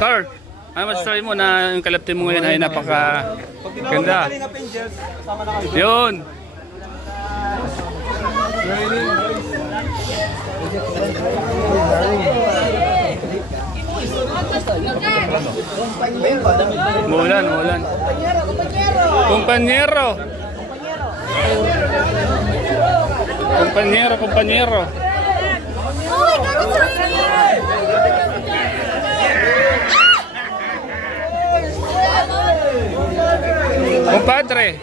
Carl, ano masasabi mo na yung kalapte mo ngayon ay napaka ganda? Yun! Mulan. Kumpanyero. Compadre.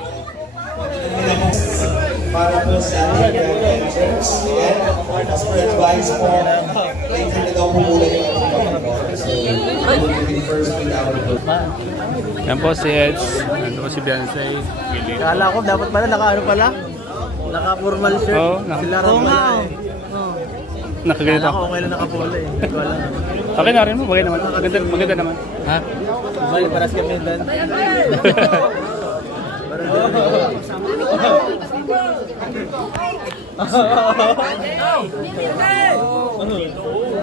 Para po sa ating adventures and as per advice po, later na daw po muna yung first week out. Yan po si Eds, nandun po si Beyonce. Kala ko dapat pala naka-formal shirt. Oo, Sila rin pala eh. Nakaganito. Kala ko okay lang nakapula eh. Hindi ko alam. Okay na rin mo, bagay naman. Maganda naman. Ha? Balik paras kami doon.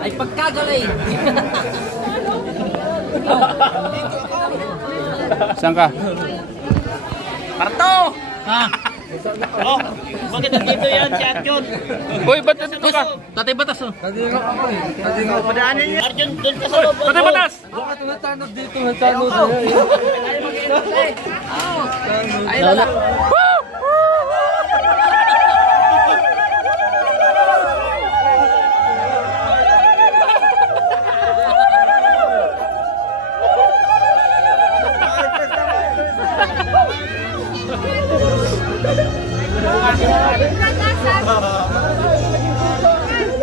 Ay pagkagalay. Saan ka? Parto! Ha? Oh, bakit dito yan si Arjun? Uy, ba't nandito ka? Tatay Batas oh. Padaanin niya. Arjun, doon ka sa loob. Tatay Batas! Bakit tumatanod dito? Natanod na yan. Ay lala.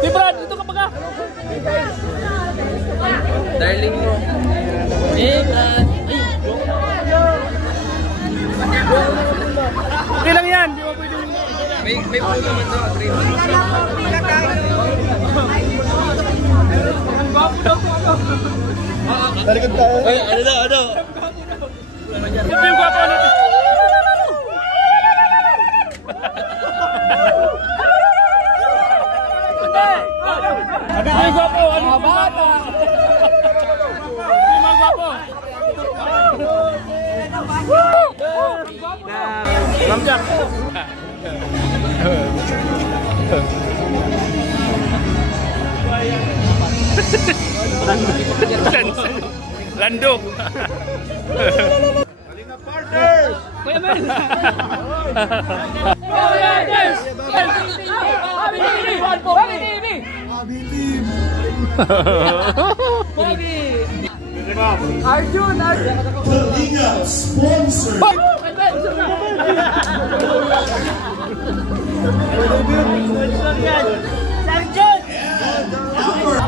Di Brad, ito ka baga! Darling mo. Brad. Okay lang yan, di ba pwede mo? May po naman to. Talikod tayo. Ay, ano? Ito yung gwapo natin. Ano yung gwapo? Ano yung bata? Ano yung gwapo? Ramjak! Lando! Kalinga partners! Kuya Mel! Arjun! Kalinga sponsor.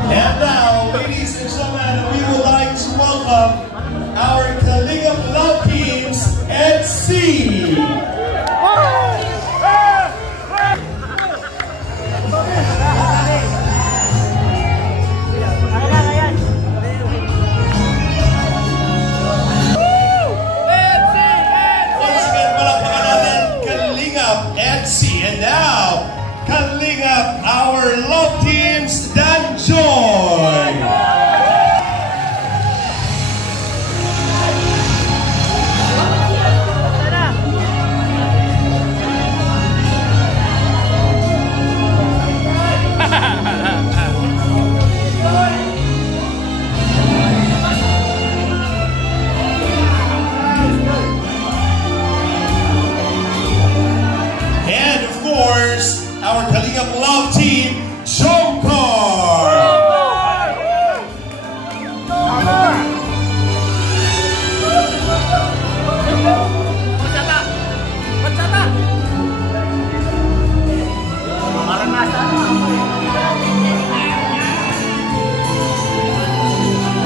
And now, ladies and gentlemen, we would like to welcome our Kalinga Love Teams at sea. Once again, palakpakan natin Kalingap Etsy. And now, Kalingap, our love teams, Dan Joy. And of course, our Kalingap love team, Jomcar.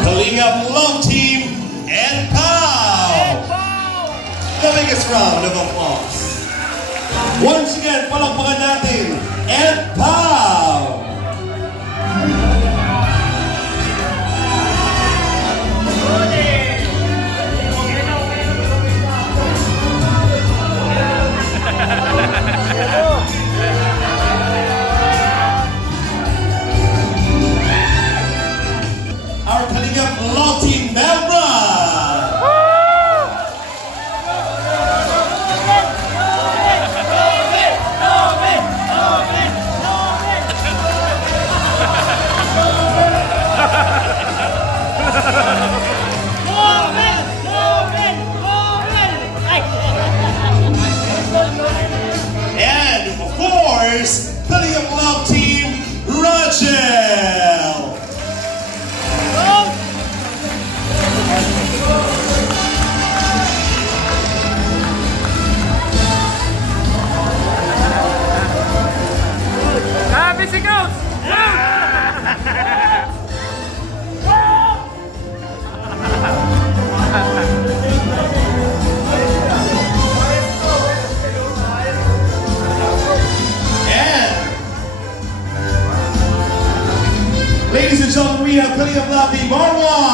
Kalingap love team, and Pau. The biggest round of applause. Once again, palakpakan natin, and Pau. Our Kalingap love team And of course, Kalinga Love Team, Rachel. Busy goats! Ladies and gentlemen, we have Kalinga Love Team, Marwan.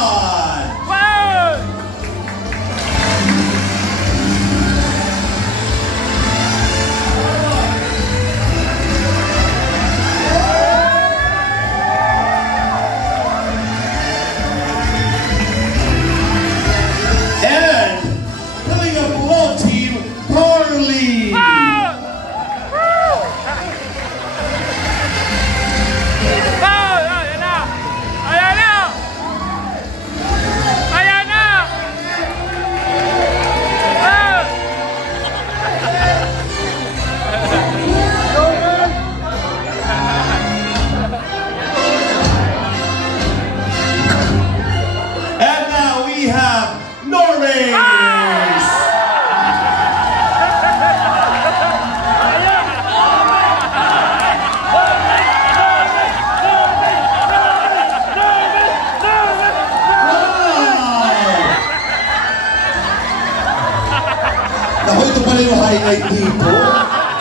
Highlight dito,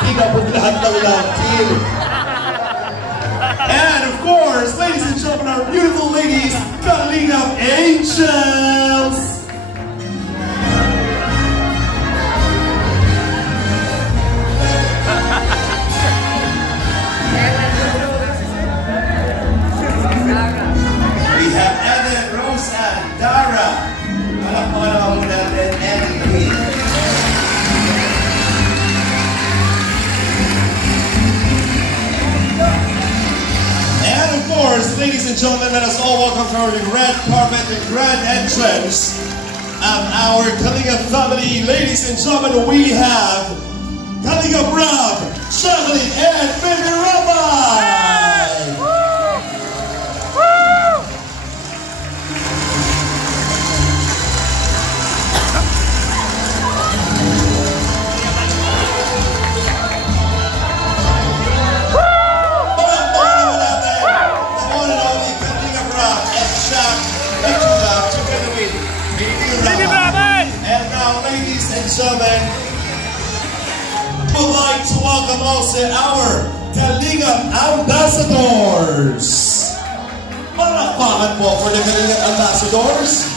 kinabog lahat ng love team. And of course, ladies and gentlemen, our beautiful ladies, Kalinga Angels. We have Evan, Rose, and Dara. Malakpakan naman po natin, Evan. Ladies and gentlemen, let us all welcome to our red carpet and grand entrance of our Kalinga family. Ladies and gentlemen, we have Kalinga Rob, Jacqueline, and Baby Rabbi. And now, ladies and gentlemen, would like to welcome also our Kalinga Ambassadors. Palakpakan po for the Kalinga Ambassadors.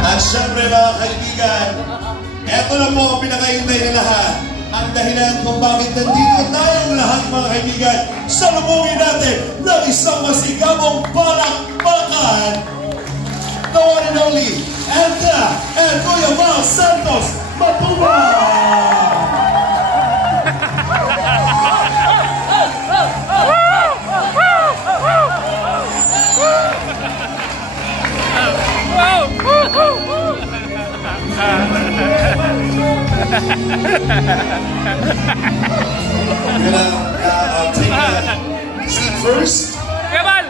At syempre mga kaibigan, eto na po ang pinakahintay na lahat. Ang dahilan kung bakit nandito tayong lahat mga kaibigan. Salubungin natin ng isang masigabong palakpakan. The one and only, Anta and Kuya Mal Santos Mapuma! We're gonna take a seat first. Kamal!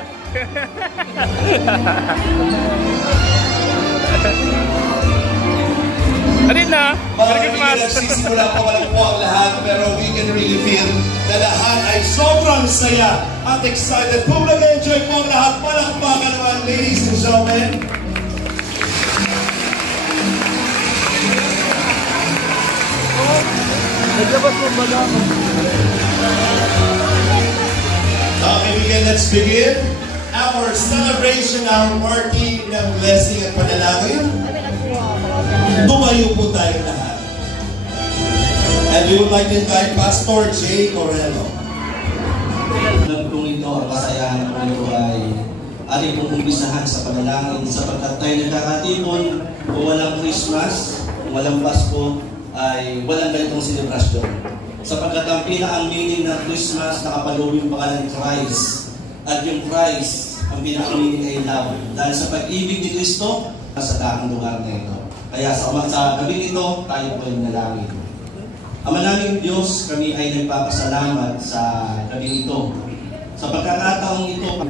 Alin na? Nagsisimula pa walang po ang lahat, pero we can really feel na lahat ay sobrang saya at excited. Kung nag-enjoy po ang lahat, palakpakan naman, ladies and gentlemen. Okay, let's begin our celebration, our party ng blessing at panalangin. Tumayo po tayo lahat. And we would like to invite Pastor Jay Correlo. Alam kong ito, ang kasayahan ko ito ay ating pong umpisahan sa panalangin sapagkat tayo nagkakatipon kung walang Christmas, kung walang Pasko, ay walang ganitong selebrasyon. Sapagkat ang pinakang meaning ng Christmas, nakapaloob yung pangalan Christ. At yung Christ, ang pinakang meaning ay love. Dahil sa pag-ibig ni Kristo, sa daang lugar na ito. Kaya sa gabi ito, tayo po ay nalangin. Ama naming Diyos, kami ay nagpapasalamat sa gabi ito. Sa pagkakataong ito,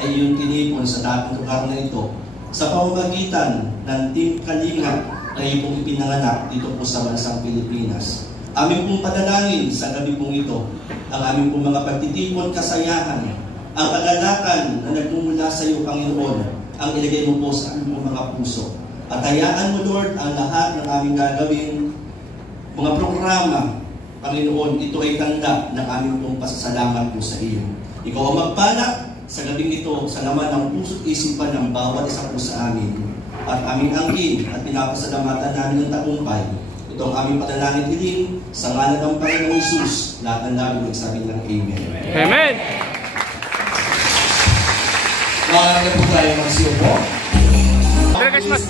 ay yung tinipon sa daang lugar na ito. Sa pamamagitan ng Team Kalinga na iyong ipinanganak dito po sa bansang Pilipinas. Aming pong panalangin sa gabi pong ito, ang aming pong mga pagtitipon, kasayahan, ang kagalakan na nagmumula sa iyo, Panginoon, ang ilagay mo po sa aming mga puso. At hayaan mo, Lord, ang lahat ng aming gagawin, mga programa, Panginoon, ito ay tanda ng aming pong pasasalamat po sa iyo. Ikaw ang magpala sa gabing ito, sa laman ng puso't isipan ng bawat isa po sa amin. At aming angkin at pinapasalamatan namin ng tagumpay. Ito ang aming panalangin din sa ngalan ng Panginoong Hesus. Lahat ng namin magsabi ng Amen. Amen! Maaari po tayo magsiupo. Merry Christmas!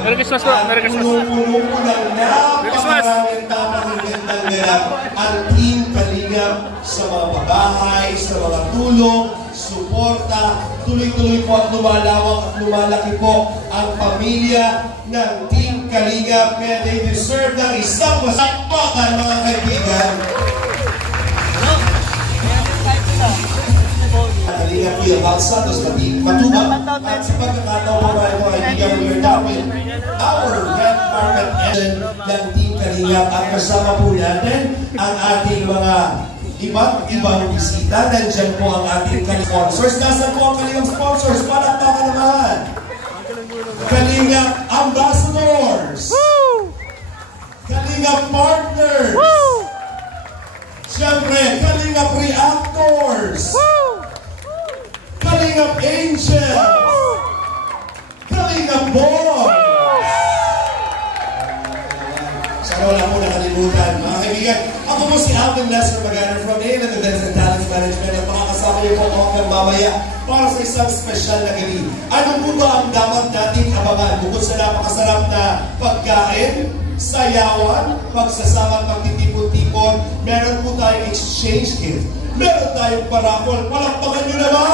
Merry Christmas po! Merry Christmas! Puno po ng napakaraming tamang ganap ang Team Kalinga sa mga pabahay, sa mga tulong, suporta, tuloy-tuloy po at lumalawak at lumalaki po ang pamilya ng Team Kalinga. Kaya they deserve ng isang masakpakan, mga kaibigan. Kalinga Kuya Val Santos, Matubang, at sa pagkakataon po mga kaibigan, we are now with our red carpet ng Team Kalinga at kasama po natin ang ating mga iba't ibang bisita. Nandiyan po ang ating sponsors. Nasaan po ang Kalinga sponsors? Palakpakan naman! Kalinga Ambassadors! Kalinga Partners! Siyempre, Kalinga Reactors! Kalinga Angels! Kalinga Boys! Sana wala po nakalimutan. Mga kaibigan, ako po si Alvin Lester Magana from A&M Events and Talent Management at makakasama niyo po ako hanggang mamaya para sa isang special na gabi. Ano po ba ang dapat nating abangan? Bukod sa napakasarap na pagkain, sayawan, pagsasama at pagtitipon-tipon, meron po tayong exchange gift. Meron tayong parapol. Palakpakan nyo naman!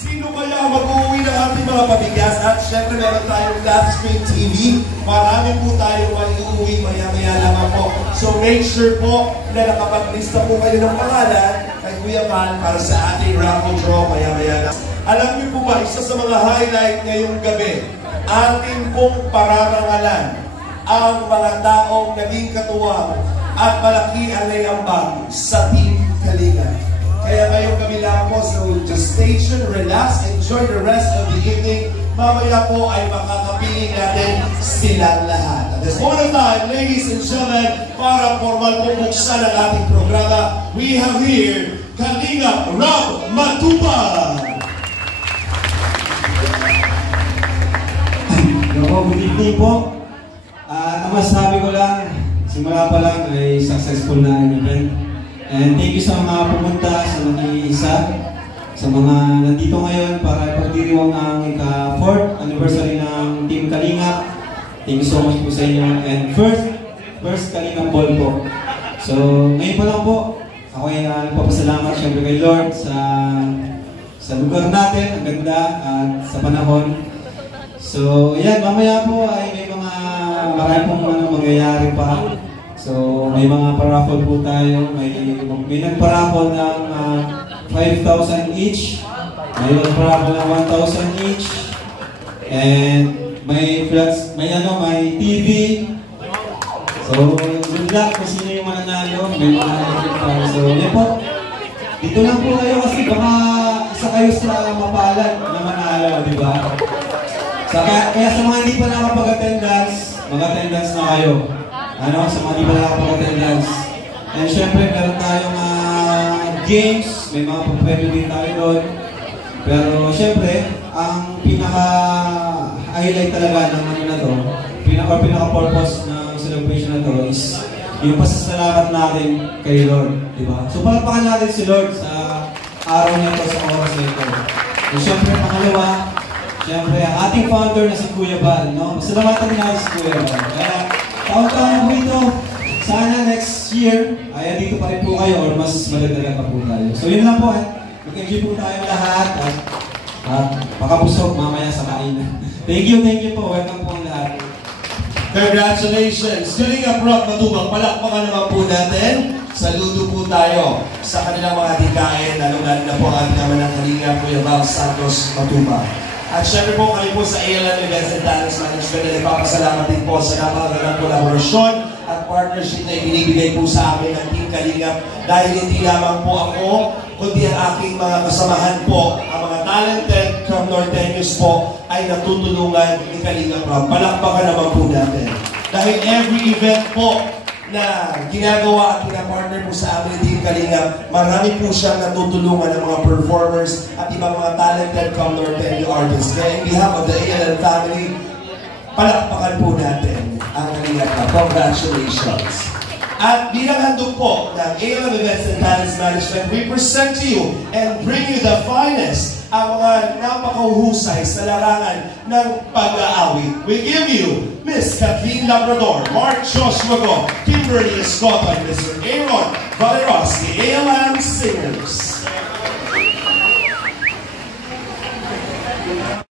Sino kaya mag-uwi ng ating mga pabigas? At syempre meron tayong flat screen TV. Marami po tayong mag-uwi maya-maya naman po. So make sure po na nakapaglista po kayo ng pangalan kay Kuya Val para sa ating raffle draw maya-maya na. Alam niyo po ba, isa sa mga highlight ngayong gabi, ating pong pararangalan ang mga taong naging katuwang at malaki ang naiambag sa Team Kalinga. Kaya ngayong gabi lang po, so just stay tuned, relax, enjoy the rest of the evening. Mamaya po ay makakapiling natin silang lahat. At this point of time, ladies and gentlemen, para formal po buksan ang ating programa, we have here Kalinga Rob Matubang. Good evening po. Ang masasabi ko lang, simula pa lang ay successful na ang event. And thank you sa mga pumunta, sa nag-iisa, sa mga nandito ngayon para ipagdiriwang ang ika-4th anniversary ng Team Kalinga. Thank you so much po sa inyo. And first Kalinga Ball po. So, ngayon pa lang po, ako ay nagpapasalamat syempre kay Lord sa lugar natin, ang ganda at sa panahon. So, yan, mamaya po ay may mga marami pong mangyayari pa. So, may mga paraffle po tayo. May nagparaffle ng 5,000 each. May nagparaffle ng 1,000 each. And may flats, may TV. So, good luck kung sino yung mananalo. May mga nagpapalala. So, yan po. Dito lang po kayo kasi baka isa kayo sa mapalad na manalo, di ba? Kaya sa mga hindi pa nakapag-attendance, mag-attendance na kayo. Sa mga di pa nakapag-attendance. And syempre, meron tayong games, may mga pag-premyo din tayo doon. Pero syempre, ang pinaka-highlight talaga ng ano na to, pinaka-purpose ng celebration na to is yung pasasalamat natin kay Lord, di ba? So palakpakan natin si Lord sa araw na ito, sa oras na ito. And syempre, pangalawa, syempre, ang ating founder na si Kuya Val, no? Pasalamatan natin si Kuya Val. Kaya, taon-taon po ito. Sana next year, ay dito pa rin po kayo or mas malagdagan pa po tayo. So yun lang po, mag-enjoy po tayo lahat at pakabusog mamaya sa kainan. Thank you po. Welcome po ang lahat. Congratulations! Kalingap Rock Matubang, palakpakan naman po natin. Saludo po tayo sa kanilang mga hikain, lalo na po ang naman ng Kalingap Kuya Val Santos Matubang. At syempre po kami po sa ALM Events and Talents Management na nagpapasalamat din po sa napakagandang kolaborasyon at partnership na ibinibigay po sa amin ng Team Kalingap dahil hindi lamang po ako, kundi ang aking mga kasamahan po, ang mga talented from Norteños po ay natutulungan ni Kalingap Rob. Palakpakan naman po natin. Dahil every event po na ginagawa at pinapartner po sa amin ni Team Kalingap, marami po siyang natutulungan ng mga performers at ibang mga talented from Norteño artists. Kaya in behalf of the ALM family, palakpakan po natin ang Kalingap Rob. Congratulations! At bilang handog po ng ALM Events and Talents Management, we present to you and bring you the finest, ang mga napakahusay sa larangan ng pag-aawit. We give you Miss Kathleen Labrador, Mark Joshua Go, Kimberly Escota, and Mr. Aaron Valeros, the ALM Singers.